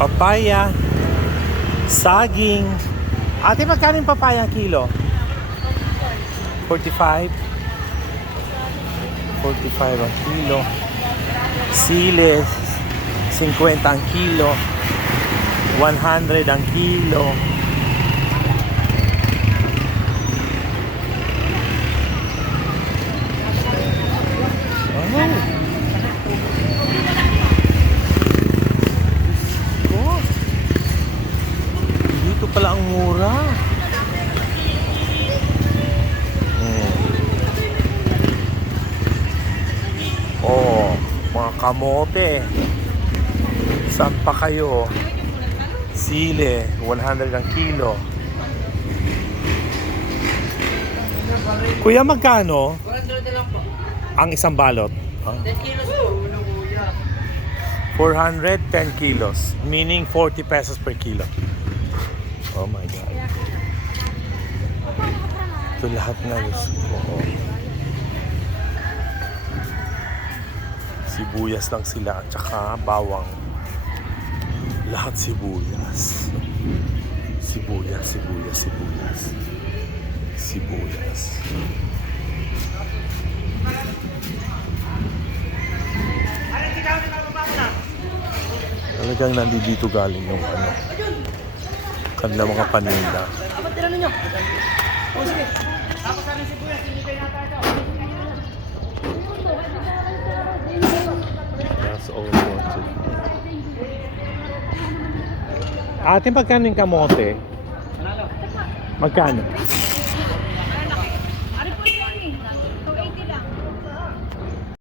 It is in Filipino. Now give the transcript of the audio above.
Papaya, saging. Ate, magkano yung papaya ang kilo? 45. 45 ang kilo. Sili, 50 ang kilo. 100 ang kilo. Oh. Dito pala ang mura. Oh, mga kamote. Saan pa kayo? Sili, 100 ang kilo. Kuya, magkano? 400 na lang po. Ang isang balot? 10 kilos po. 410 kilos. Meaning 40 pesos per kilo. Oh my God. Ito lahat na. Oo. Sibuyas lang sila. Tsaka bawang. Lahat sibuyas. Sibuyas, sibuyas, sibuyas. Sibuyas. Talagang nandito galing yung kanila mga paninda. Dapat tira ninyo. O sige. Tapos ano sibuyas, hindi kayo natataw. That's all sorted. Ate, magkano yung kamote? Magkano?